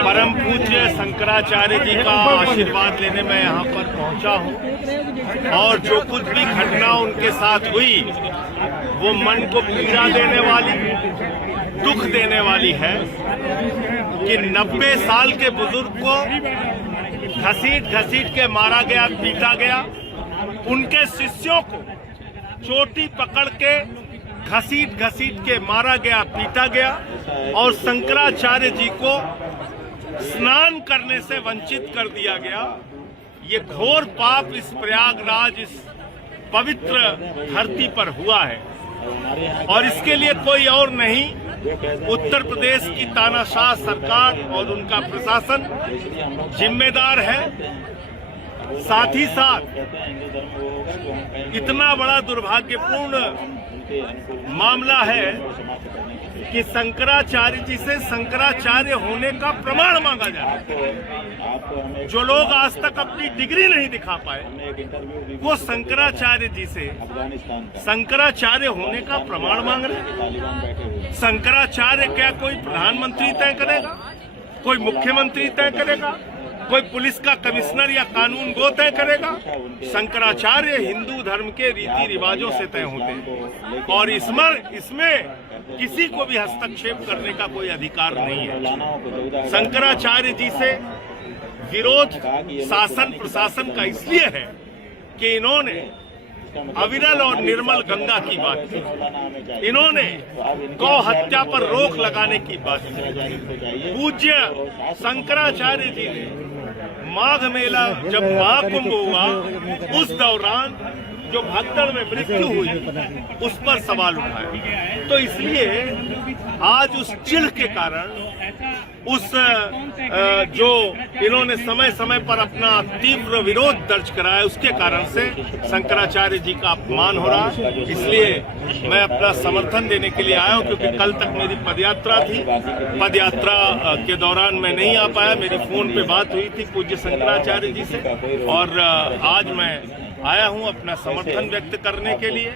परम पूज्य शंकराचार्य जी का आशीर्वाद लेने मैं यहाँ पर पहुँचा हूँ और जो कुछ भी घटना उनके साथ हुई वो मन को पीड़ा देने वाली, दुख देने वाली है कि 90 साल के बुजुर्ग को घसीट के मारा गया, पीटा गया। उनके शिष्यों को चोटी पकड़ के घसीट के मारा गया, पीटा गया और शंकराचार्य जी को स्नान करने से वंचित कर दिया गया। ये घोर पाप इस प्रयागराज, इस पवित्र धरती पर हुआ है और इसके लिए कोई और नहीं, उत्तर प्रदेश की तानाशाह सरकार और उनका प्रशासन जिम्मेदार है। साथ ही साथ इतना बड़ा दुर्भाग्यपूर्ण मामला है कि शंकराचार्य जी से शंकराचार्य होने का प्रमाण मांगा जा रहा है। जो लोग आज तक अपनी डिग्री नहीं दिखा पाए वो शंकराचार्य जी से शंकराचार्य होने का प्रमाण मांग रहे हैं। शंकराचार्य क्या कोई प्रधानमंत्री तय करेगा, कोई मुख्यमंत्री तय करेगा, कोई पुलिस का कमिश्नर या कानून गो तय करेगा? शंकराचार्य हिंदू धर्म के रीति रिवाजों से तय होते हैं और इसमें किसी को भी हस्तक्षेप करने का कोई अधिकार नहीं है। शंकराचार्य जी से विरोध शासन प्रशासन का इसलिए है कि इन्होंने अविरल और निर्मल गंगा की बात की, इन्होंने गौ हत्या पर रोक लगाने की बात की। पूज्य शंकराचार्य जी ने माघ मेला जब महाकुंभ हुआ उस दौरान जो भगदड़ में मृत्यु हुई उस पर सवाल उठाया। तो इसलिए आज उस चिढ़ के कारण, उस जो इन्होंने समय समय पर अपना तीव्र विरोध दर्ज कराया उसके कारण से शंकराचार्य जी का अपमान हो रहा है। इसलिए मैं अपना समर्थन देने के लिए आया हूं क्योंकि कल तक मेरी पदयात्रा थी। पदयात्रा के दौरान मैं नहीं आ पाया, मेरी फोन पे बात हुई थी पूज्य शंकराचार्य जी से और आज मैं आया हूं अपना समर्थन व्यक्त करने के लिए।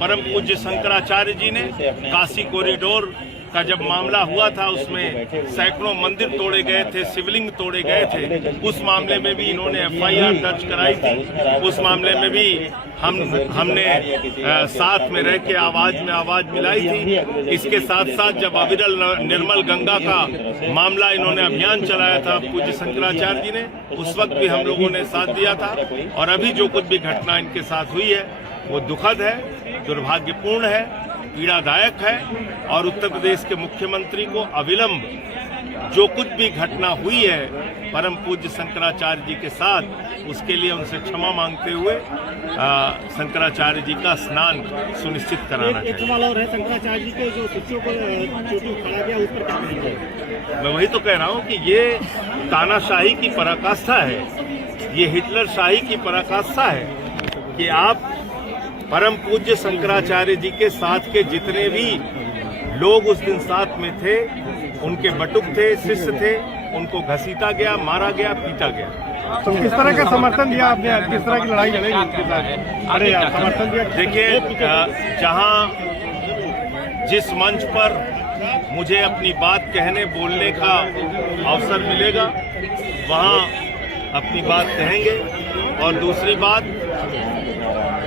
परम पूज्य शंकराचार्य जी ने काशी कॉरिडोर का जब मामला हुआ था उसमें सैकड़ों मंदिर तोड़े गए थे, शिवलिंग तोड़े गए थे। उस मामले में भी इन्होंने FIR दर्ज कराई थी। उस मामले में भी हमने साथ में रह के आवाज में आवाज मिलाई थी। इसके साथ साथ जब अविरल निर्मल गंगा का मामला इन्होंने अभियान चलाया था पूज्य शंकराचार्य जी ने, उस वक्त भी हम लोगों ने साथ दिया था। और अभी जो कुछ भी घटना इनके साथ हुई है वो दुखद है, दुर्भाग्यपूर्ण है, पीड़ादायक है और उत्तर प्रदेश के मुख्यमंत्री को अविलंब जो कुछ भी घटना हुई है परम पूज्य शंकराचार्य जी के साथ, उसके लिए उनसे क्षमा मांगते हुए शंकराचार्य जी का स्नान सुनिश्चित कराना चाहिए। शंकराचार्य जी के जो शिष्यों को चोटी उखाड़ा गया उस पर मैं वही तो कह रहा हूँ कि ये तानाशाही की पराकाष्ठा है, ये हिटलर शाही की पराकाष्ठा है कि आप परम पूज्य शंकराचार्य जी के साथ के जितने भी लोग उस दिन साथ में थे, उनके बटुक थे, शिष्य थे, उनको घसीटा गया, मारा गया, पीटा गया। तो किस तरह का समर्थन दिया आपने, किस तरह की लड़ाई लड़ी उनके साथ? अरे यार समर्थन दिया। देखिए, जहां जिस मंच पर मुझे अपनी बात कहने बोलने का अवसर मिलेगा वहां अपनी बात कहेंगे। और दूसरी बात,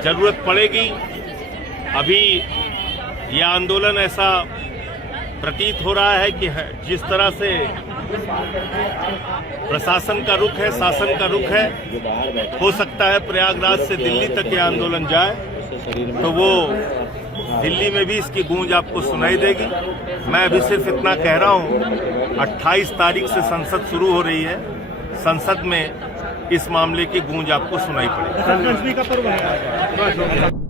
जरूरत पड़ेगी, अभी यह आंदोलन ऐसा प्रतीत हो रहा है कि जिस तरह से प्रशासन का रुख है, शासन का रुख है, हो सकता है प्रयागराज से दिल्ली तक यह आंदोलन जाए तो वो दिल्ली में भी इसकी गूंज आपको सुनाई देगी। मैं अभी सिर्फ इतना कह रहा हूँ, 28 तारीख से संसद शुरू हो रही है, संसद में इस मामले की गूंज आपको सुनाई पड़ेगी। का पर्व है।